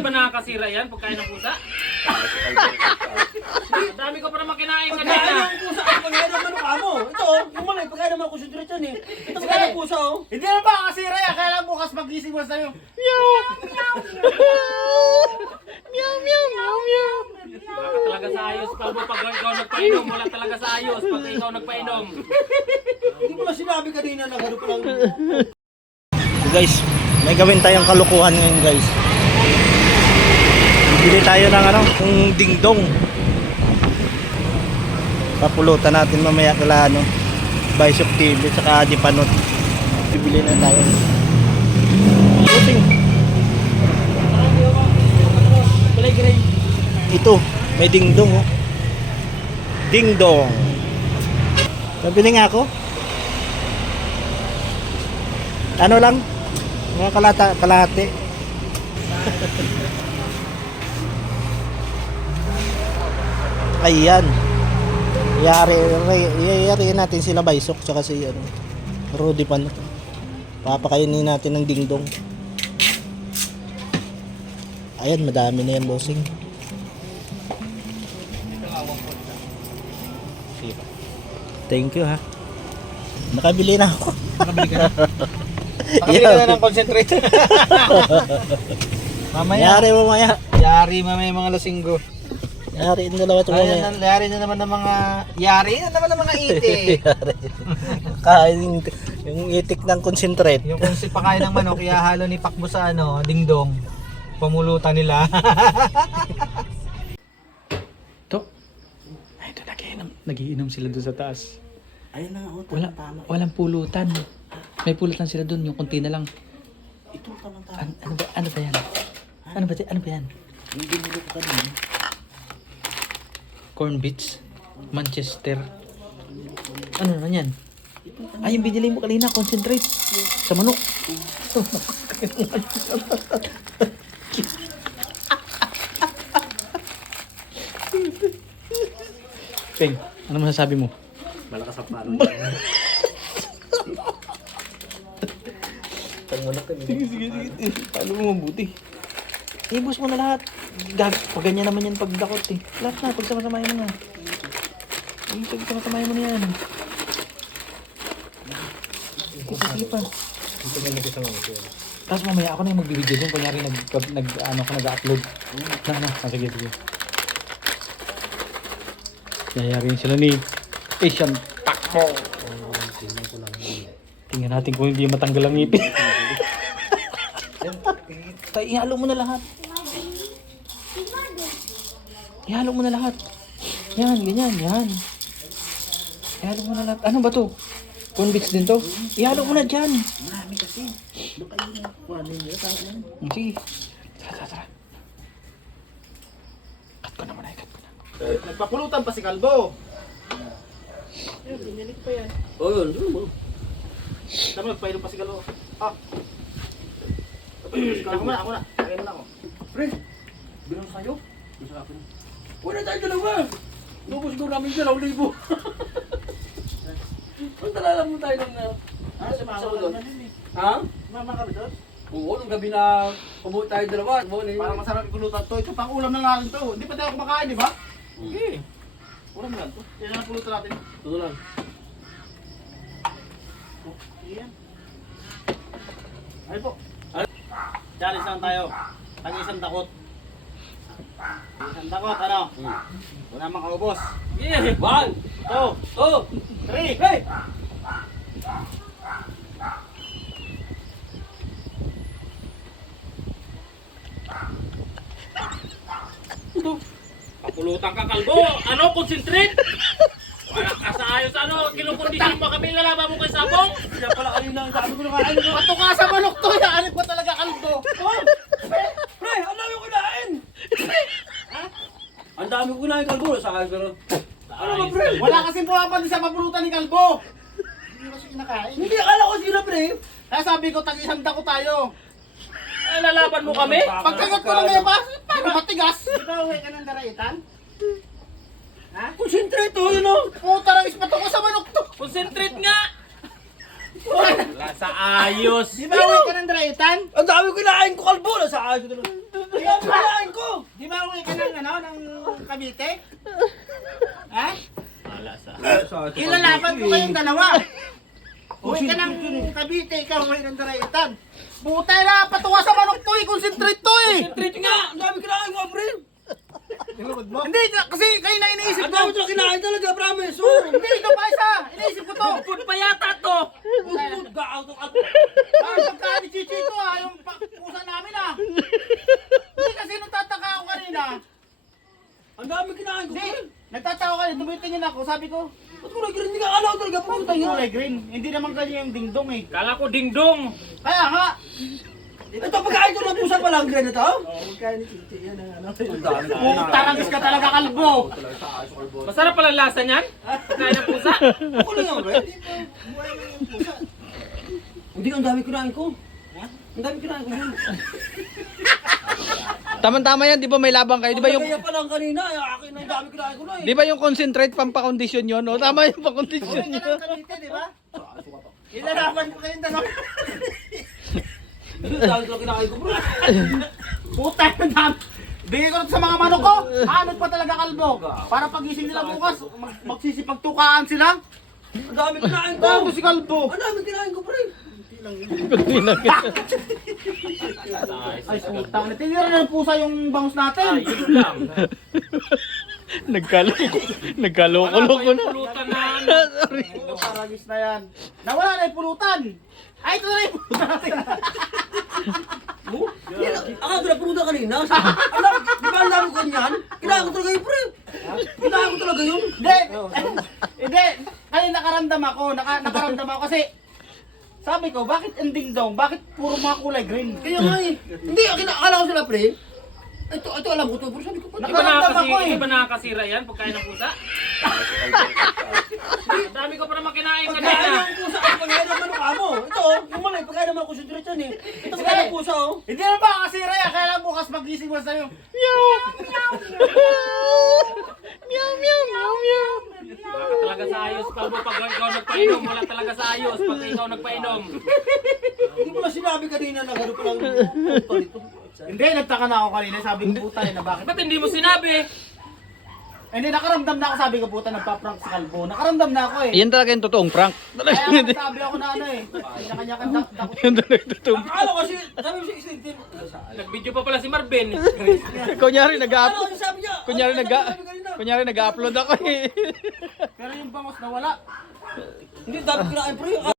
ba nakakasira yan pagkain ng pusa? Ang dami ko pa naman kinain Pagkain kanina. ng pusa, ay pagkain ng manok amo. Ito, oh, yung malay, pagkain ng manok ko yan eh. Ito pagkain ng pusa, oh. Hindi na ba kasira yan? Kaya lang bukas magising mo sa'yo. Wala ka talaga sa ayos. Kalbo pag ikaw nagpainom, wala talaga sa ayos pag ikaw nagpainom. Hindi mo na sinabi kanina na gano'n palang... So guys, may gawin tayong kalukuhan ngayon guys. Bibili tayo ng ano, ng dingdong. Papulutan natin mamaya kala ano, Bishop TV saka Dipanot. Bibili na tayo. Puting. Ito, may dingdong oh. Dingdong. Nabili nga ako. Ano lang? Mga kalata, kalahati. Ayan. Yari, yari natin sila Baisok tsaka si ano, Rudy Pan. Papakainin natin ng dingdong. Ayan, madami na yan, bossing. Thank you ha. Nakabili na ako. Nakabili ka na? Nakabili ka na ng concentrate. mamaya. Yari mamaya. Yari mamaya mga lasinggo. Yari yung dalawa ito mamaya. Ayan, yari na naman ng mga... Yari na naman ng mga iti. Kain yung, yung itik ng concentrate. yung kung si pakain ng manok, ihahalo ni Pakbo sa ano, dingdong. Pamulutan nila. To. Ay, ito nagiinom. Nagiinom sila doon sa taas. Ayun na nga, Wala, walang pulutan. May pulutan sila doon, yung konti na lang. Ito, tamang tama. An- ano ba, ano ba yan? Ano ba, ano ba yan? Yung binili ko kanina. Corn beets, Manchester. Ano naman yan? Ay, yung binili mo kanina, concentrate. Sa manok. Peng, ano masasabi mo? Malakas ang palo. Sige, sige, sige. Paano mo mabuti? Ibus mo na lahat. Gag, pag ganyan naman yan pag dakot eh. Lahat na, pagsama-samahin mo na. Eh, pagsama-samahin mo na yan. Sige, sige pa. Tapos mamaya ako na yung magbibideo doon. Kunyari nag, nag, ano ko, nag-upload. Na, na. Ah, sige, sige. Yayarin sila ni Asian Takbo. Tingnan natin kung hindi matanggal ang ngipin. Tay, ihalo mo na lahat. Ihalo mo na lahat. Yan, ganyan, yan. Ihalo mo na lahat. Ano ba to? Corn beets din to? Ihalo mo na dyan. Marami kasi. Sige. Tara, tara, tara. Cut ko na muna, cut ko na. Nagpapulutan pa si Kalbo. oh, yun, yun mo. Tama, nagpainom pa si Kalbo. Ah. Ako na, ako na. Kaya na ako. Pre, bilang sa'yo. Wala tayo dalawa. Lubos ko namin dalaw libo. Ang talala mo tayo ng... Ah, sa mga doon. doon. Ha? Mama kami doon. Oo, nung gabi na umuwi tayo dalawa. Na Parang masarap ikulutan to. Ito pang ulam na natin to. Hindi pa tayo kumakain, di ba? Sige. Ulam lang to. Yan ang pulutan natin. Ito lang. Oh, Yan. Ay po. Challenge lang tayo. Tag isang takot. Isang takot, ano? Wala mang kaubos. Yeah. One, Two, two, three. hey! Kapulutan ka kalbo. Ano, concentrate? Wala ka sa ayos. Ano, kinukondisyon mo kami lalaban mo kay Sabong? Kaya pala kanina ang dami ko na kain. Pato ka sa manok to. Yaanip ko talaga kalbo. Pre, ang dami ko kinain! Ko kinain kalbo. Sa akin pero... Ano ba pre? Wala kasing pumapansin sa mapulutan ni Kalbo. Hindi kasi kinakain. Hindi, akala ko sila pre. Kaya sabi ko, tag isang takot tayo. Ay, lalaban mo kami? Pagkagat ko lang ngayon pa, paano matigas? Di ba uwi ka ng daraitan? Ha? Concentrate oh, yun oh. Puta lang, ispato ko sa manok to. Concentrate nga. Wala sa ayos. Di ba uwi ka ng draytan? Ang dami ko kinain ko kalbo na sa ayos Ang dami ko. Di ba uwi ka ng ano, ng Cavite? Ha? Wala sa Ilalaban ko kayong dalawa. Uwi ka ng Cavite, ikaw uwi ng draytan. Butay na, patuwa sa manok to eh, concentrate to eh. Treat nga. Ang dami kinain ko, April. Hindi, kasi kayo na iniisip Ang ko. dami ko kinain talaga, promise. Oh. Hindi, ito pa isa. Iniisip ko to. Food pa yata to. Putput ka out of out. Ah, pagka ni Chichito ah, yung pa- pusa namin ah. Hindi kasi nagtataka ako kanina. Ang dami kinain ko, Hindi, April. nagtataka ako kanina. Tumitingin ako, sabi ko, Ba't ko nag-green? Hindi ka alaw talaga. Pupunta Ang yun. kulay green. Hindi naman ganyan yung dingdong eh. Kala ko dingdong. Kaya nga. Ito, pagkain ko ng pusa pa lang, green ito. Taragis ka talaga kalbo. Masarap pala lasa niyan. Kain ng pusa. Lang yan, Red. Hindi, ang dami kinain ko. Ang dami kinain ko. Tama-tama yan, di ba may labang kayo? Di ba yung, Kaya pa lang kanina, eh, akin ang dami kinain ko na eh. di ba yung concentrate pampakondisyon yun? O, tama yung pakondisyon yun. ng Cavite, di ba? Ilalaban ko kayong dalawa. Ang dami ko kinain ko, bro. Puta na dami. Bigay ko sa mga manok ko. Hanod pa talaga kalbo. Para pagising nila bukas, mag magsisipagtukaan sila. Ang dami kinain ko. Bago si kalbo. Ang dami kinain ko, pre. Ay, putang na. Tinira na ng pusa yung bangus natin. Ayun lang. Nagkaloko. Nagkaloko-loko yung na. pulutan na ano. Oh, paragis na yan. Nawala na yung pulutan. Ay, ito na yung pulutan natin. Oh, yan, Akala ko na pumunta kanina. Alam, di ba ang dami ko niyan? Kinain ko talaga yun, pre. Kinain ko talaga yun. Hindi. Hindi. Kaya nakaramdam ako. Naka, nakaramdam ako kasi sabi ko, bakit ending daw? Bakit puro mga kulay green? Kaya nga eh. Hindi, akala ko sila, pre. Ito, ito alam ko to, pero sabi ko, Di ba Nakaramdam ako nakakasira, eh. di ba nakakasira yan pagkain ng pusa? Dami ko pa naman kinain Pagkain kanina. ng pusa, ang pagkain ng manok amo. Ito, oh, yung malay, pagkain ng mga concentrate yan eh. Ito pagkain ng pusa, oh. Hindi na ba kasira yan? Kaya lang bukas magising mo sa'yo. Meow! Meow, meow, meow, meow. Wala ka talaga sa ayos. Kalbo pag ikaw nagpainom, wala talaga sa ayos pag ikaw nagpainom. Hindi mo na sinabi kanina na gano'n palang. Hindi, nagtaka na ako kanina. Sabi ko puta eh, na bakit? Ba't hindi mo sinabi? Hindi, nakaramdam na ako. Sabi ko puta, nagpa-prank sa kalbo. Nakaramdam na ako eh. Yan talaga yung totoong prank. Kaya nga sabi ako na ano eh. Kanya-kanya ka dak- dakot. Yan talaga yung totoong Akala ko kasi, sabi mo si Islington. Nag-video pa pala si Marvin. Kunyari nag-upload. ko sabi niya. Kunyari ano nag? Kunyari nag-upload ako eh. Pero yung bangos na wala. Hindi, dami kinain, pre.